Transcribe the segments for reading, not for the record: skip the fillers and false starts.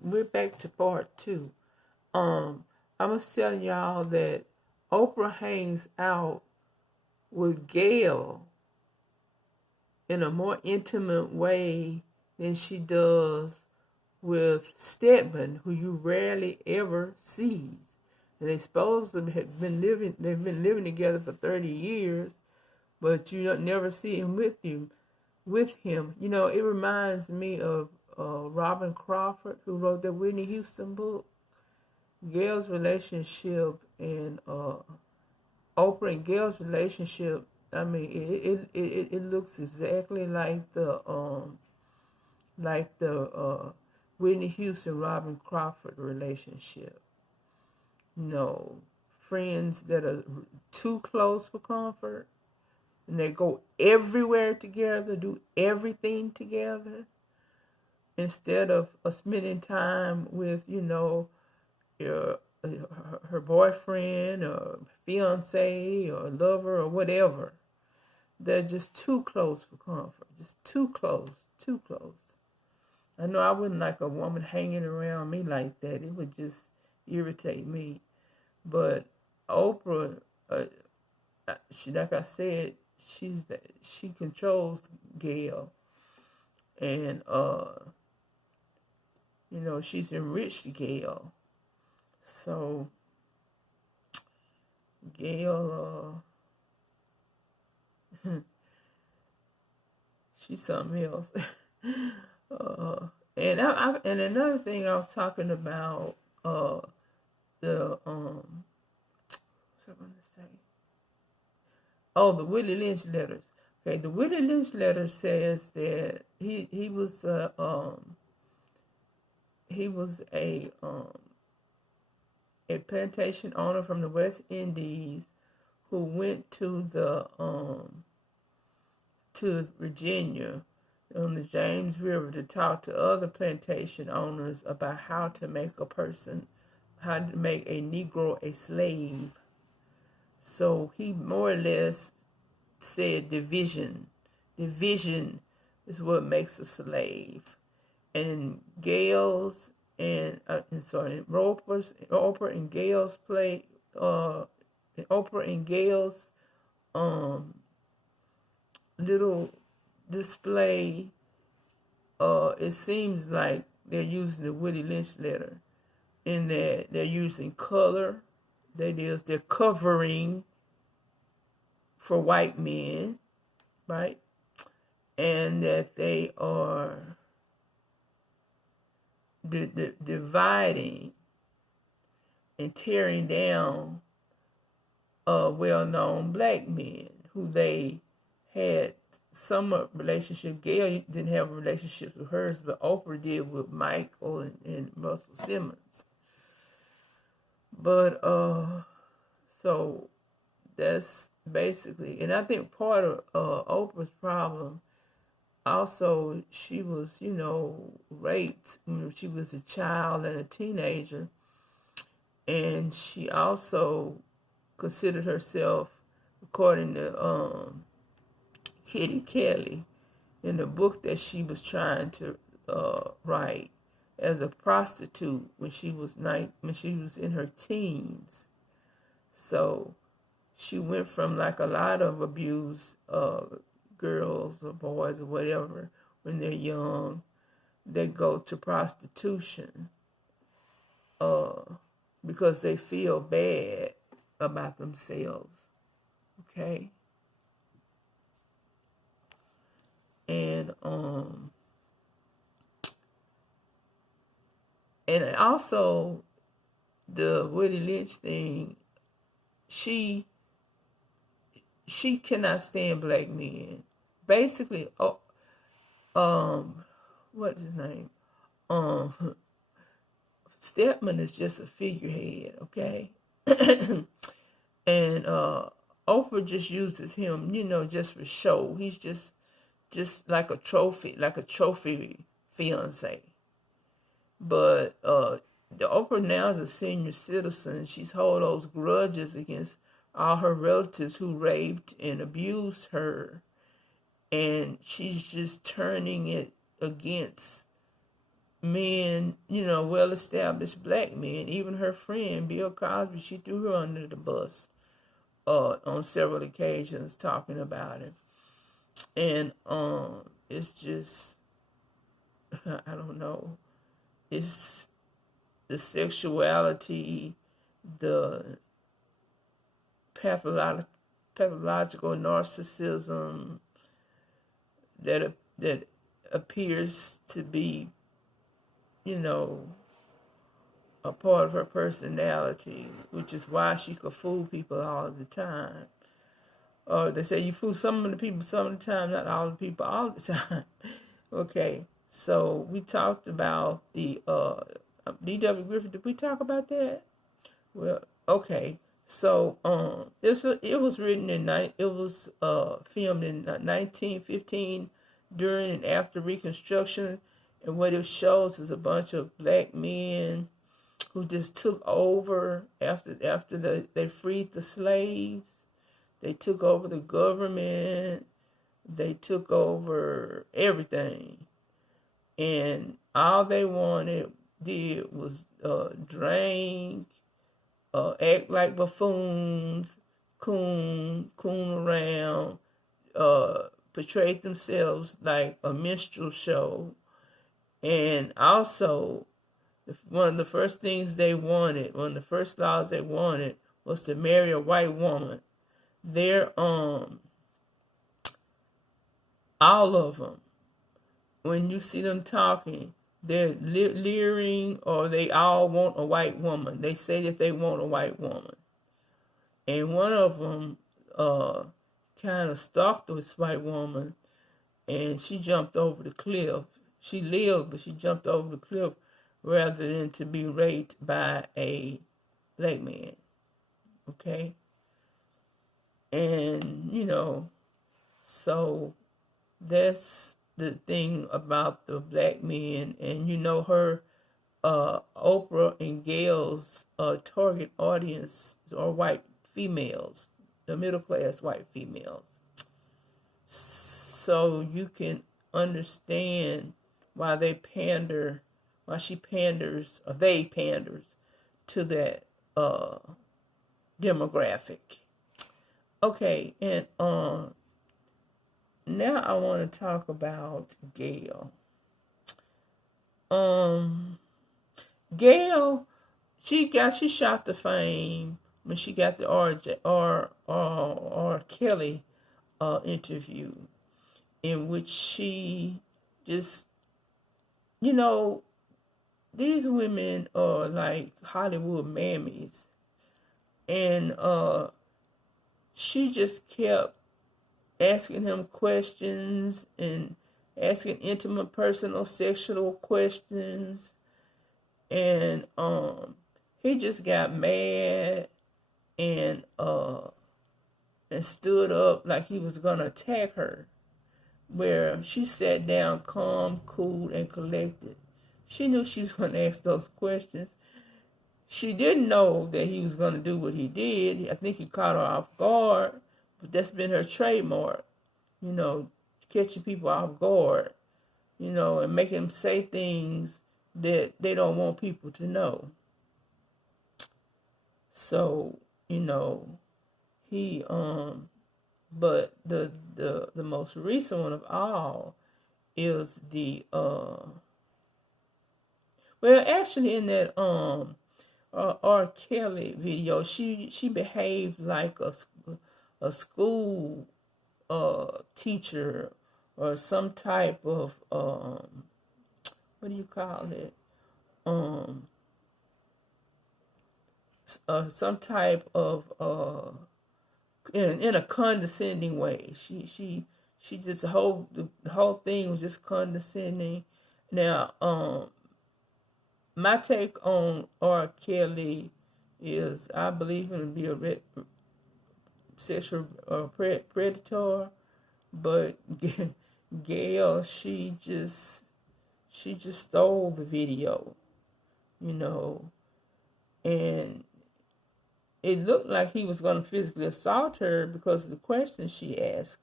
we're back to part two. I was telling y'all that Oprah hangs out with Gayle in a more intimate way than she does with Stedman, who you rarely ever sees. And they supposed to have been living. They've been living together for 30 years, but you don't never see him with you. With him, you know, it reminds me of Robin Crawford, who wrote the Whitney Houston book. Gayle's relationship and Oprah and Gayle's relationship. I mean, it looks exactly like the Whitney Houston Robin Crawford relationship. You know, friends that are too close for comfort, and they go everywhere together, do everything together, instead of spending time with, you know, her boyfriend or fiance or lover or whatever. They're just too close for comfort. Just too close, too close. I know I wouldn't like a woman hanging around me like that. It would just irritate me. But Oprah, she, like I said, she controls Gayle, and you know, she's enriched Gayle. So Gayle, she's something else. And another thing I was talking about, the what's I going to say? Oh, the Willie Lynch letters. Okay, the Willie Lynch letter says that he was a plantation owner from the West Indies who went to Virginia on the James River to talk to other plantation owners about how to make a Negro a slave. So he more or less said division. Division is what makes a slave. And Gayle's Oprah and Gayle's play, Oprah and Gayle's little display, it seems like they're using the Willie Lynch letter in that they're using color. That is, they're covering for white men, right? And that they are dividing and tearing down well-known black men who they had some relationship. Gayle didn't have relationships with hers, but Oprah did with Michael and Russell Simmons. But so that's basically, and I think part of Oprah's problem also, she was, you know, raped when she was a child and a teenager, and she also considered herself, according to Kitty Kelly, in the book that she was trying to write, as a prostitute when she was in her teens. So she went from, like a lot of abused girls or boys or whatever, when they're young, they go to prostitution because they feel bad about themselves. Okay? And also the Willie Lynch thing, she cannot stand black men. Basically, what's his name? Stedman is just a figurehead, okay? And Oprah just uses him, you know, just for show. He's just like a trophy fiance. But the Oprah now is a senior citizen. She's hold those grudges against all her relatives who raped and abused her, and she's just turning it against men, you know, well-established black men. Even her friend, Bill Cosby, she threw her under the bus on several occasions talking about it. And it's just, I don't know, it's the sexuality, the pathological narcissism that appears to be, you know, a part of her personality, which is why she could fool people all the time. They say you fool some of the people some of the time, not all the people all the time. Okay, so we talked about the D.W. Griffith. Did we talk about that? Well, okay. So it was written it was filmed in 1915 during and after Reconstruction, and what it shows is a bunch of black men who just took over after they freed the slaves. They took over the government. They took over everything. And all they did was drink, act like buffoons, coon around, portrayed themselves like a minstrel show. And also, one of the first things they wanted, one of the first laws they wanted, was to marry a white woman. They're all of them, when you see them talking, they're leering, or they all want a white woman. They say that they want a white woman. And one of them kind of stalked this white woman, and she jumped over the cliff. She lived, but she jumped over the cliff rather than to be raped by a black man. Okay? And, you know, so that's the thing about the black men. And, you know, her, Oprah and Gayle's target audience are white females, the middle-class white females. So you can understand why they panders, or they panders to that demographic. Okay, and now I want to talk about Gayle. Gayle, she shot to fame when she got the R. Kelly interview, in which she just, you know, these women are like Hollywood mammies, and she just kept asking him questions and asking intimate, personal, sexual questions, and he just got mad and stood up like he was gonna attack her, where she sat down calm, cool, and collected. She knew she was gonna ask those questions. She didn't know that he was gonna do what he did. I think he caught her off guard, but that's been her trademark, you know, catching people off guard, you know, and making them say things that they don't want people to know. So, you know, he but the most recent one of all is the well, actually, in that R. Kelly video, she behaved like a school teacher, or some type of what do you call it? Some type of in a condescending way. She just the whole thing was just condescending. Now, my take on R. Kelly is I believe him to be a sexual predator, but Gayle, she just stole the video, you know, and it looked like he was going to physically assault her because of the questions she asked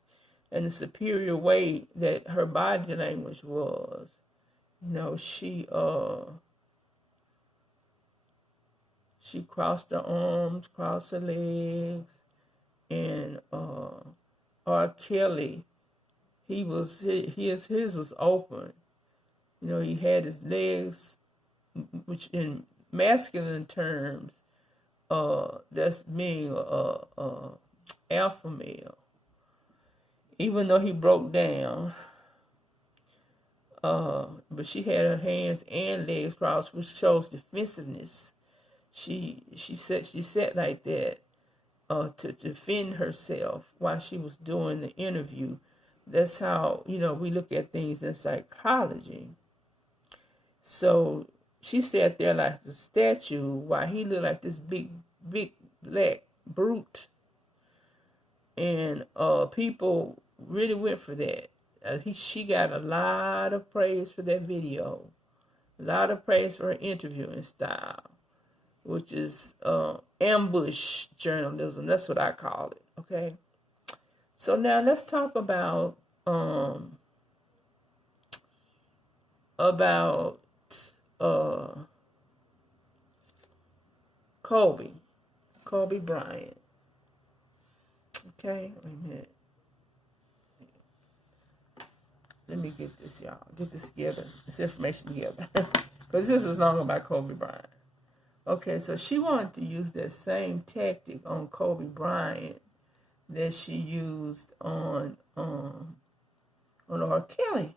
and the superior way that her body language was. You know, she crossed her arms, crossed her legs, and R. Kelly, his was open. You know, he had his legs, which in masculine terms, that's being a alpha male. Even though he broke down, but she had her hands and legs crossed, which shows defensiveness. She sat like that to defend herself while she was doing the interview. That's how, you know, we look at things in psychology. So she sat there like a statue while he looked like this big black brute. And people really went for that. She got a lot of praise for that video. A lot of praise for her interviewing style, which is ambush journalism. That's what I call it, okay? So now let's talk about Kobe Bryant. Okay, wait a minute. Let me get this, y'all. Get this together. This information together. Because this is long about Kobe Bryant. Okay, so she wanted to use that same tactic on Kobe Bryant that she used on R. Kelly.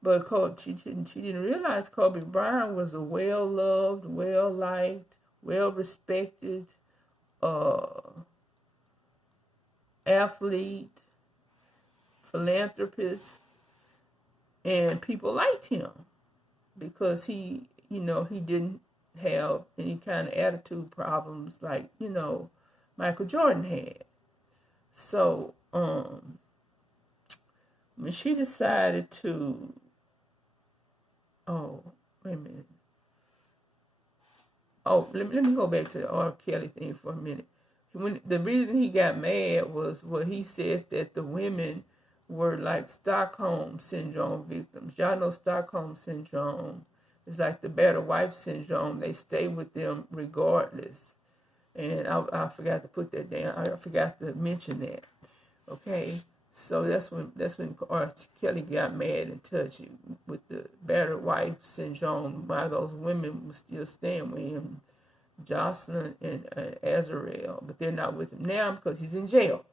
But she didn't realize Kobe Bryant was a well-loved, well-liked, well-respected athlete, philanthropist, and people liked him because he didn't have any kind of attitude problems like, Michael Jordan had. So, when she decided to, wait a minute. Let me go back to the R. Kelly thing for a minute. The reason he got mad was what he said, that the women were like Stockholm Syndrome victims. Y'all know Stockholm Syndrome is like the battered wife syndrome. They stay with them regardless. And I forgot to put that down. I forgot to mention that. Okay, so that's when R. Kelly got mad and touchy with the battered wife syndrome, while those women were still staying with him, Jocelyn and Azrael, but they're not with him now because he's in jail.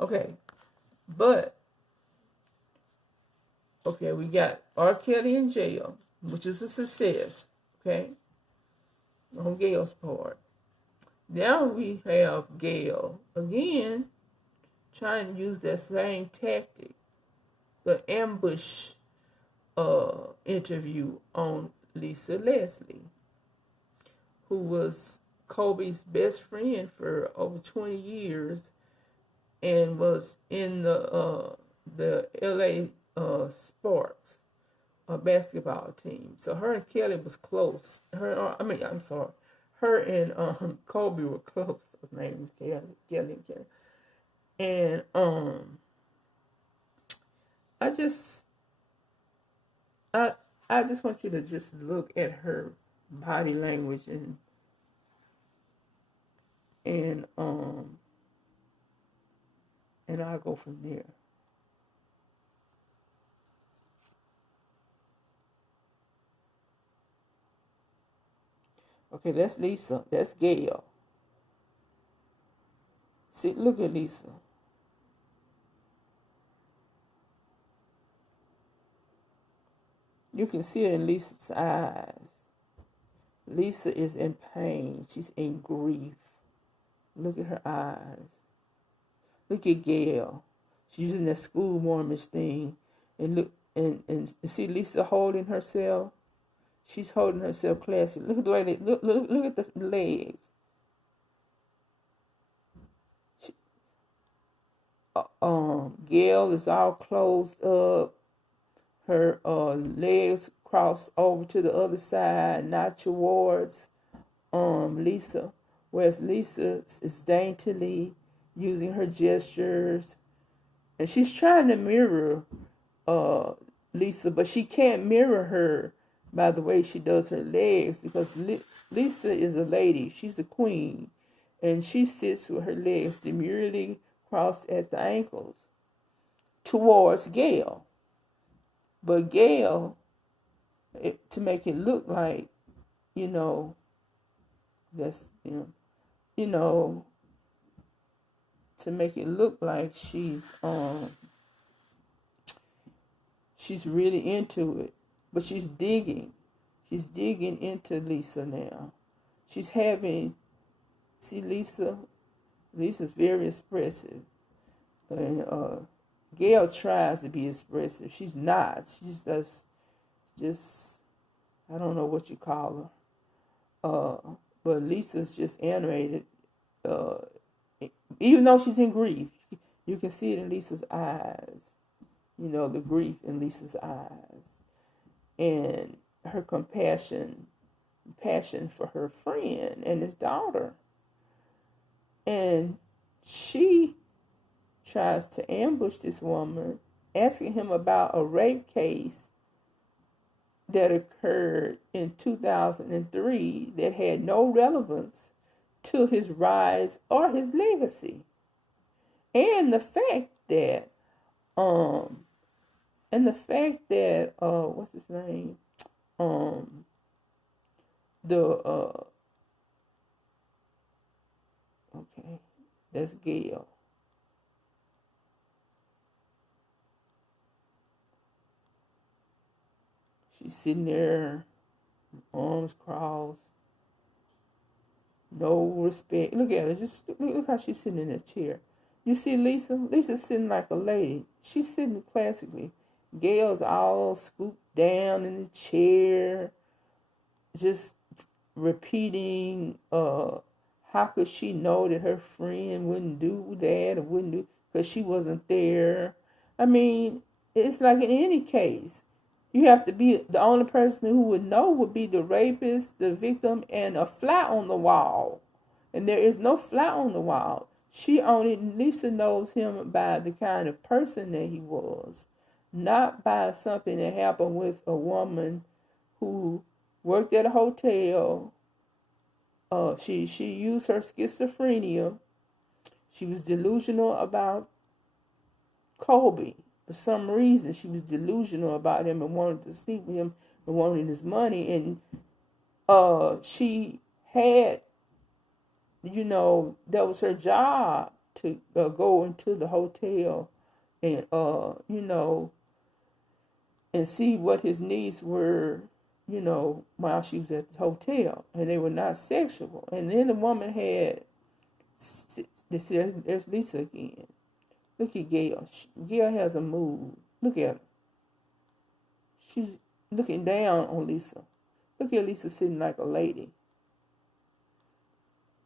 Okay, we got R. Kelly in jail, which is a success, okay, on Gayle's part. Now we have Gayle again trying to use that same tactic, the ambush interview on Lisa Leslie, who was Kobe's best friend for over 20 years and was in the LA Sparks basketball team. So her and Kelly was close. Her and Kobe were close. His name was Kelly. And I just want you to just look at her body language and I'll go from there. Okay, that's Lisa. That's Gayle. See, look at Lisa. You can see it in Lisa's eyes. Lisa is in pain. She's in grief. Look at her eyes. Look at Gayle. She's using that school warmish thing. And look and see Lisa holding herself. She's holding herself classy. Look at the way look at the legs. Gayle is all closed up. Her legs crossed over to the other side, not towards Lisa. Whereas Lisa is daintily using her gestures, and she's trying to mirror Lisa, but she can't mirror her by the way she does her legs, because Lisa is a lady. She's a queen, and she sits with her legs demurely crossed at the ankles towards Gayle. But Gayle, to make it look like, that's to make it look like she's really into it, but she's digging into Lisa now. She's having, see, Lisa's very expressive, and Gayle tries to be expressive. She's not. She's just I don't know what you call her. But Lisa's just animated. Even though she's in grief, you can see it in Lisa's eyes. The grief in Lisa's eyes, and her passion for her friend and his daughter. And she tries to ambush this woman, asking him about a rape case that occurred in 2003 that had no relevance to his rise or his legacy. And the fact that what's his name? Okay, that's Gayle. She's sitting there, arms crossed, no respect. Look at her. Just look how she's sitting in that chair. You see Lisa? Lisa's sitting like a lady. She's sitting classically. Gayle's all scooped down in the chair, just repeating, how could she know that her friend wouldn't do that or wouldn't do, because she wasn't there. I mean, it's like in any case. You have to be, the only person who would know would be the rapist, the victim, and a fly on the wall. And there is no fly on the wall. Lisa knows him by the kind of person that he was, not by something that happened with a woman who worked at a hotel. She used her schizophrenia. She was delusional about Colby. For some reason, she was delusional about him and wanted to sleep with him and wanted his money. And she had, that was her job to go into the hotel and, and see what his needs were, while she was at the hotel. And they were not sexual. And then the woman had, there's Lisa again. Look at Gayle. Gayle has a mood. Look at her. She's looking down on Lisa. Look at Lisa sitting like a lady.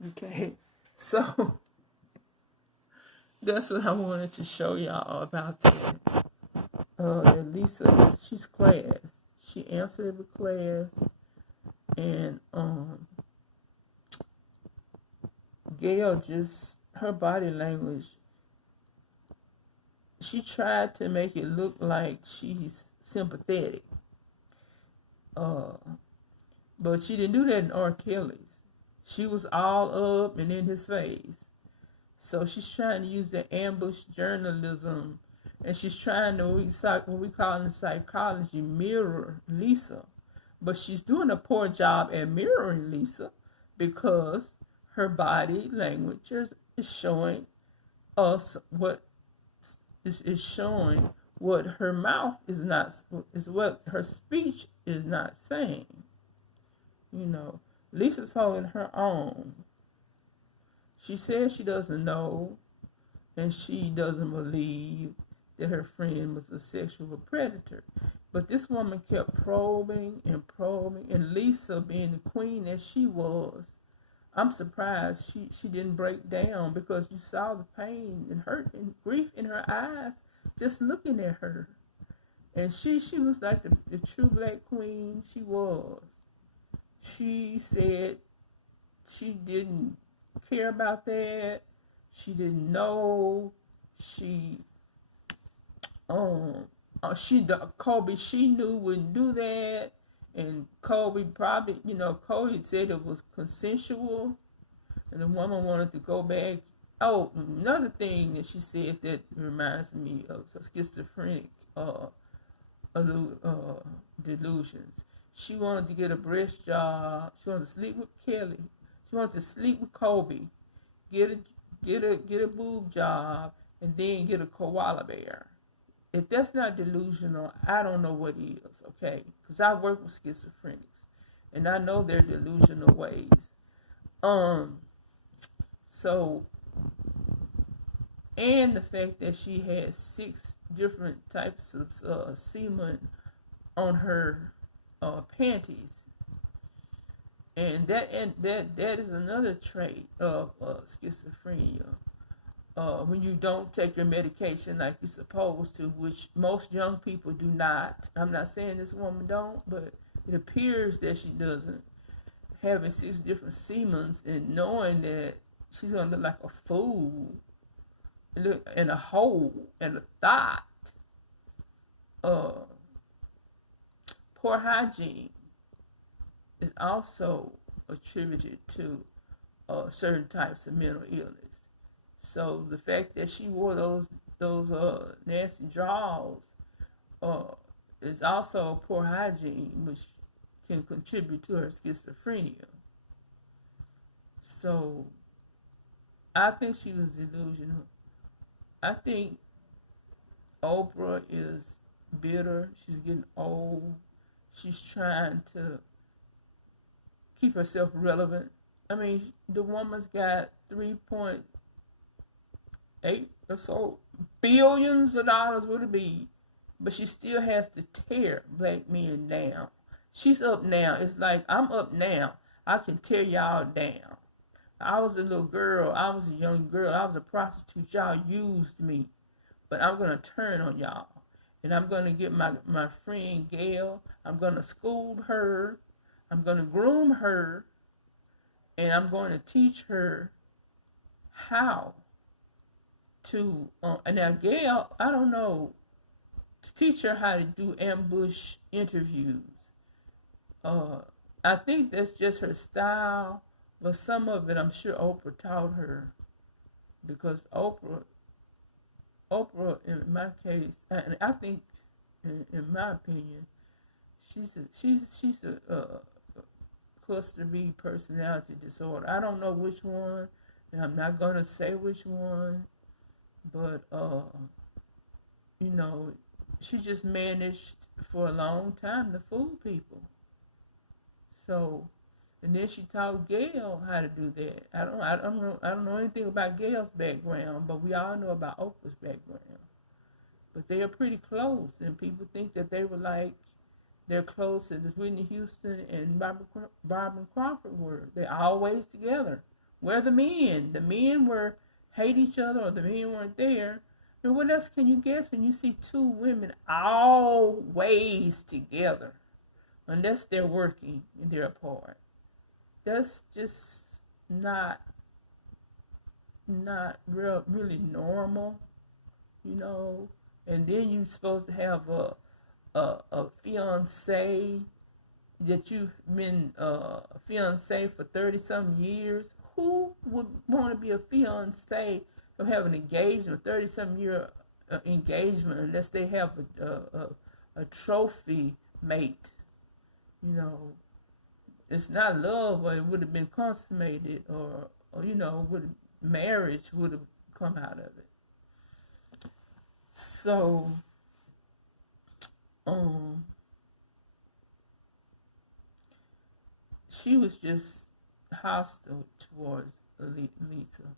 Okay, so that's what I wanted to show y'all about that. That Lisa, she's class. She answered with class, and Gayle just, her body language, she tried to make it look like she's sympathetic. But she didn't do that in R. Kelly's. She was all up and in his face. So she's trying to use the ambush journalism, and she's trying to, what we call in psychology, mirror Lisa. But she's doing a poor job at mirroring Lisa, because her body language is showing us what is showing what her mouth is what her speech is not saying. Lisa's holding her own. She says she doesn't know, and she doesn't believe that her friend was a sexual predator. But this woman kept probing and probing, and Lisa, being the queen that she was, I'm surprised she didn't break down, because you saw the pain and hurt and grief in her eyes just looking at her. And she was like the true black queen she was. She said she didn't care about that. She didn't know. She Kobe, she knew wouldn't do that, and Kobe probably, Kobe said it was consensual, and the woman wanted to go back. Oh, another thing that she said that reminds me of schizophrenic uh, uh, delusions. She wanted to get a breast job. She wanted to sleep with Kelly. She wanted to sleep with Kobe, get a boob job, and then get a koala bear. If that's not delusional, I don't know what is. Okay, because I work with schizophrenics, and I know their delusional ways. So, and the fact that she had 6 different types of semen on her panties, and that is another trait of schizophrenia. When you don't take your medication like you're supposed to, which most young people do not. I'm not saying this woman don't, but it appears that she doesn't. Having 6 different semens and knowing that she's gonna look like a fool, and a hole and a thought. Poor hygiene is also attributed to certain types of mental illness. So the fact that she wore those nasty drawers is also poor hygiene, which can contribute to her schizophrenia. So I think she was delusional. I think Oprah is bitter. She's getting old. She's trying to keep herself relevant. I mean, the woman's got 3.8 or so billions of dollars would it be, but she still has to tear black men down. She's up now. It's like, I'm up now. I can tear y'all down. I was a little girl. I was a young girl. I was a prostitute. Y'all used me. But I'm going to turn on y'all. And I'm going to get my friend Gayle. I'm going to school her. I'm going to groom her. And I'm going to teach her how to, and now Gayle, I don't know, to teach her how to do ambush interviews. I think that's just her style, but some of it I'm sure Oprah taught her, because Oprah, in my case, and I think, in my opinion, she's a cluster B personality disorder. I don't know which one, and I'm not gonna say which one, but she just managed for a long time to fool people. So, and then she taught Gayle how to do that. I don't know anything about Gayle's background, but we all know about Oprah's background. But they are pretty close, and people think that they were like, they're close as Whitney Houston and Barbara Crawford were. They're always together. Where the men? The men hate each other, or the men weren't there. And what else can you guess when you see 2 women always together? Unless they're working and they're apart. That's just not really normal, And then you're supposed to have a fiance that you've been a fiance for 30-some years. Who would want to be a fiance or have an engagement, 30-some year engagement, unless they have a trophy mate? It's not love, or it would have been consummated, or marriage would have come out of it. So, she was just hostile towards Lisa,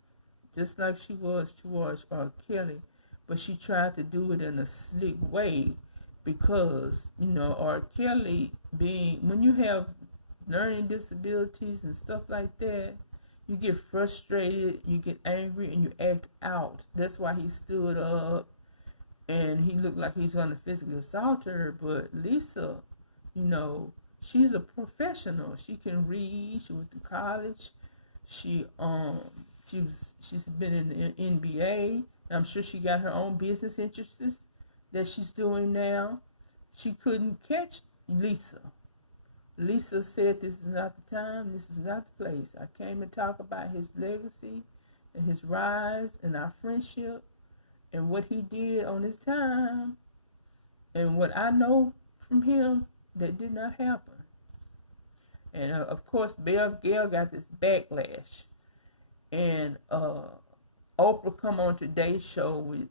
just like she was towards R. Kelly, but she tried to do it in a slick way, because R. Kelly when you have learning disabilities and stuff like that, you get frustrated, you get angry, and you act out. That's why he stood up, and he looked like he was going to physically assault her. But Lisa, she's a professional. She can read. She went to college. She's been in the NBA. I'm sure she got her own business interests. that she's doing now, she couldn't catch Lisa. Lisa said, this is not the time, this is not the place. I came to talk about his legacy and his rise and our friendship and what he did on his time and what I know from him that did not happen. And of course, Gayle got this backlash. And Oprah come on today's show with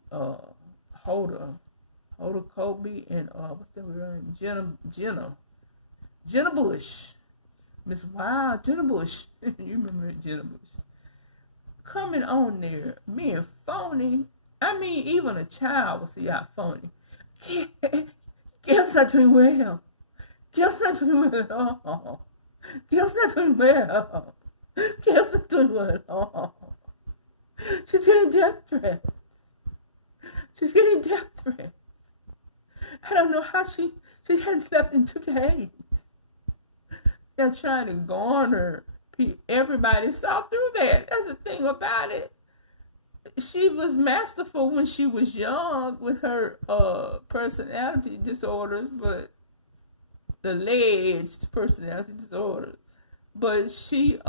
Hoda Colby and what's that name? Jenna Bush. Miss Wild, Jenna Bush. You remember Jenna Bush. Coming on there, being phony. I mean, even a child will see how phony. Gayle's not doing well. Gayle's not doing well at all. Gayle's not doing well. Gayle's not doing well at all. She's getting death threats. She's getting death threats. I don't know how she hadn't slept in 2 days. They're trying to garner everybody saw through that. That's the thing about it. She was masterful when she was young with her personality disorders, but alleged personality disorders. But she